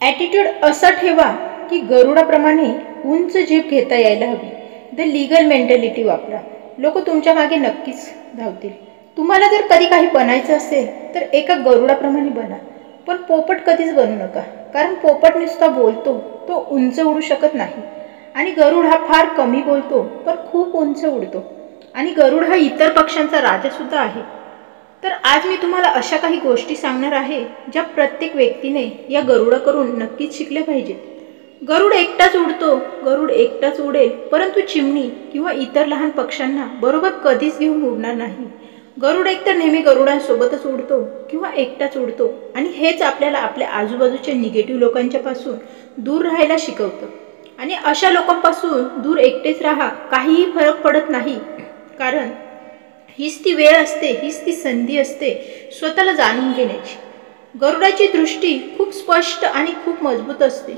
Attitude असा ठेवा की गरुडाप्रमाणे उंच झेप घेता यायला हवी. द लीगल मेंटॅलिटी वापरा. लोक तुमच्या मागे नक्कीच धावतील. तुम्हाला जर कधी काही बनायचं असेल तर एका गरुडाप्रमाणे बना, पण पोपट कधीच बनू नका. कारण पोपट नुसता बोलतो, तो उंच उडू शकत नाही. आणि गरुड हा फार कमी बोलतो पण खूप उंच उडतो. आणि गरुड हा इतर पक्ष्यांचा राजा सुद्धा आहे. तर आज मी तुम्हाला अशा काही गोष्टी सांगणार आहे ज्या प्रत्येक व्यक्तीने या गरुडाकडून नक्कीच शिकल्या पाहिजेत. गरुड एकटाच उडतो, गरुड एकटाच उडेल, परंतु चिमणी किंवा इतर लहान पक्ष्यांना बरोबर कधीच घेऊन उडणार नाही. गरुड एकतर नेहमी गरुडांसोबतच उडतो किंवा एकटाच उडतो आणि हेच आपल्याला आपल्या आजूबाजूच्या निगेटिव्ह लोकांच्यापासून दूर राहायला शिकवतं. आणि अशा लोकांपासून दूर एकटेच राहा, काहीही फरक पडत नाही. कारण हीच ती वेळ असते, हीच ती संधी असते स्वतःला जाणून घेण्याची. गरुडाची दृष्टी खूप स्पष्ट आणि खूप मजबूत असते.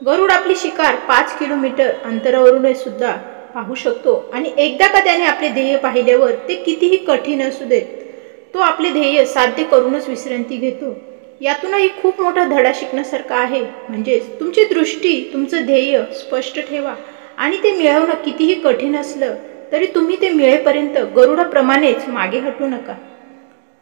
गरुड आपली शिकार 5 किलोमीटर अंतरावरून सुद्धा पाहू शकतो आणि एकदा का त्याने आपले ध्येय पाहिल्यावर ते कितीही कठीण असू देत, तो आपले ध्येय साध्य करूनच विश्रांती घेतो. यातूनही खूप मोठा धडा शिकण्यासारखा आहे. म्हणजेच तुमची दृष्टी, तुमचं ध्येय स्पष्ट ठेवा आणि ते मिळवणं कितीही कठीण असलं तरी तुम्ही ते मिळेपर्यंत गरुडाप्रमाणेच मागे हटू नका.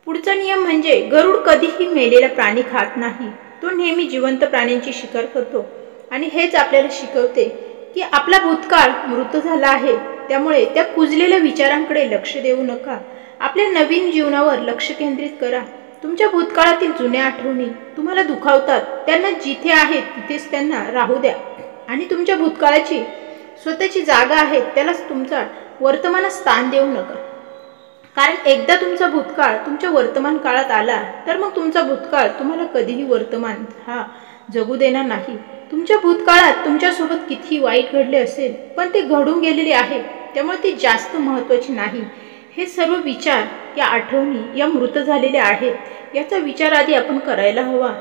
पुढचा नियम म्हणजे गरुड कधीही मेलेला प्राणी खात नाही. तो नेहमी जिवंत प्राण्यांची शिकार करतो आणि हेच आपल्याला शिकवते की आपला भूतकाळ मृत झाला आहे. त्यामुळे त्या कुजलेल्या विचारांकडे लक्ष देऊ नका. आपल्या नवीन जीवनावर लक्ष केंद्रित करा. तुमच्या भूतकाळातील जुन्या आठवणी तुम्हाला दुखावतात, त्यांना जिथे आहेत तिथेच त्यांना राहू द्या. आणि तुमच्या भूतकाळाची स्वतःची जागा आहे, त्यालाच तुमचा वर्तमानात स्थान देऊ नका. कारण एकदा तुमचा भूतकाळ तुमच्या वर्तमान काळात आला तर मग तुमचा भूतकाळ तुम्हाला कधीही वर्तमान हा जगू देणार नाही. तुमच्या भूतकाळात तुमच्यासोबत कितीही वाईट घडले असेल पण ते घडून गेलेले आहे, त्यामुळे ते जास्त महत्त्वाचे नाही. हे सर्व विचार, या आठवणी या मृत झालेल्या आहेत, याचा विचार आधी आपण करायला हवा.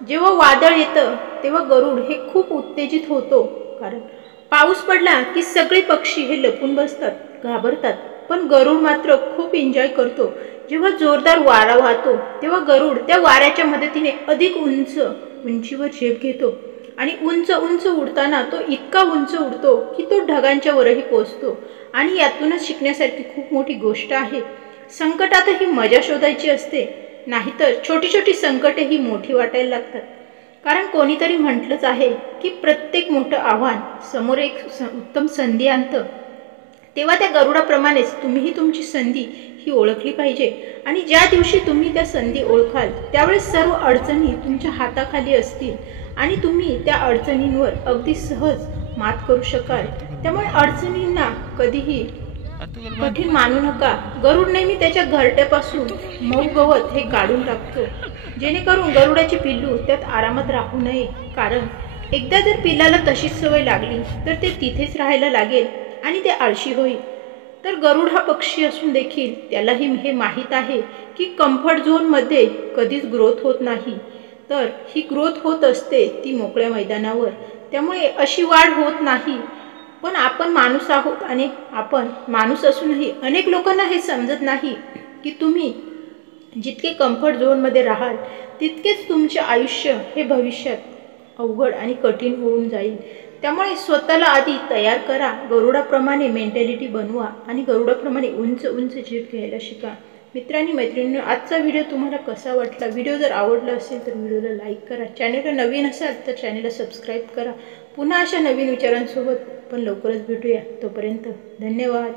जेव्हा वादळ येतं तेव्हा गरुड हे खूप उत्तेजित होतो. कारण पाऊस पडला की सगळे पक्षी हे लपून बसतात, घाबरतात. पण गरुड मात्र खूप एन्जॉय करतो. जेव्हा जोरदार वारा वाहतो तेव्हा गरुड त्या वाऱ्याच्या मदतीने अधिक उंचीवर झेप घेतो आणि उंच उंच उडताना तो इतका उंच उडतो की तो ढगांच्या वरही पोहोचतो. आणि यातूनच शिकण्यासारखी खूप मोठी गोष्ट आहे. संकटातही मजा शोधायची असते, नाहीतर छोटी छोटी संकटेही मोठी वाटायला लागतात. कारण कोणीतरी म्हटलंच आहे की प्रत्येक मोठं आव्हान समोर एक उत्तम संधी आणतं. तेव्हा त्या गरुडाप्रमाणेच तुम्हीही तुमची संधी ही ओळखली पाहिजे. आणि ज्या दिवशी तुम्ही त्या संधी ओळखाल त्यावेळेस सर्व अडचणी तुमच्या हाताखाली असतील आणि तुम्ही त्या अडचणींवर अगदी सहज मात करू शकाल. त्यामुळे अडचणींना कधीही कठीण मानू नका. गरुड नेहमी त्याच्या घरट्यापासून मऊ गवत हे काढून टाकतो, जेणेकरून गरुडाचे पिल्लू त्यात आरामात राहू नये. कारण एकदा जर पिल्लाला तशीच सवय लागली तर ते तिथेच राहायला लागेल आणि ते आळशी होईल. तर गरुड हा पक्षी असून देखील त्यालाही हे माहीत आहे की कम्फर्ट झोनमध्ये कधीच ग्रोथ होत नाही, तर ही ग्रोथ होत असते ती मोकळ्या मैदानावर. त्यामुळे अशी वाढ होत नाही. पण आपण माणूस आहोत आणि आपण माणूस असूनही अनेक लोकांना हे समजत नाही की तुम्ही जितके कम्फर्ट झोनमध्ये राहाल तितकेच तुमचे आयुष्य हे भविष्यात अवघड आणि कठीण होऊन जाईल. त्यामुळे स्वतःला आधी तयार करा, गरुडाप्रमाणे मेंटॅलिटी बनवा आणि गरुडाप्रमाणे उंच उंच झेप घ्यायला शिका. मित्रांनी मैत्रिणींनो, आजचा व्हिडिओ तुम्हाला कसा वाटला? व्हिडिओ जर आवडला असेल तर व्हिडिओला लाईक करा. चॅनलला नवीन असाल तर चॅनलला सबस्क्राईब करा. पुन्हा अशा नवीन विचारांसोबत आपण लवकरच भेटूया. तोपर्यंत धन्यवाद.